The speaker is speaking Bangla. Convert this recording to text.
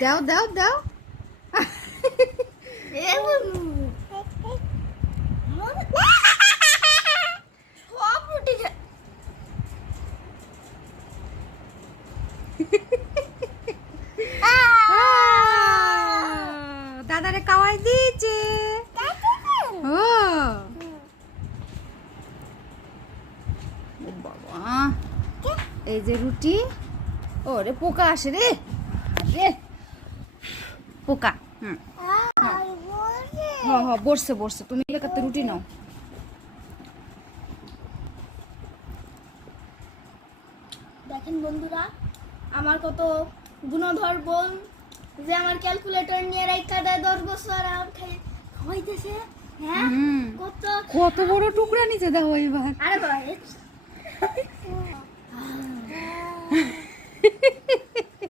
দাও দাও দাও। সব রুটি দাদারে খাওয়াই দিয়েছে। ও বাবা, এই যে রুটি। ওরে পোকা আসে রে, আরে পোকা। হুম, হ্যাঁ বসছে বসছে, তুমি এলাকাতে রুটি নাও। দেখেন বন্ধুরা, আমার কত গুণধর বোন যে আমার ক্যালকুলেটর নিয়ে রাখা দেয় 10 বছর আর খাইতেছে। হ্যাঁ, কত কত বড় টুকরা নিচে দাও এবার। আরে বাবা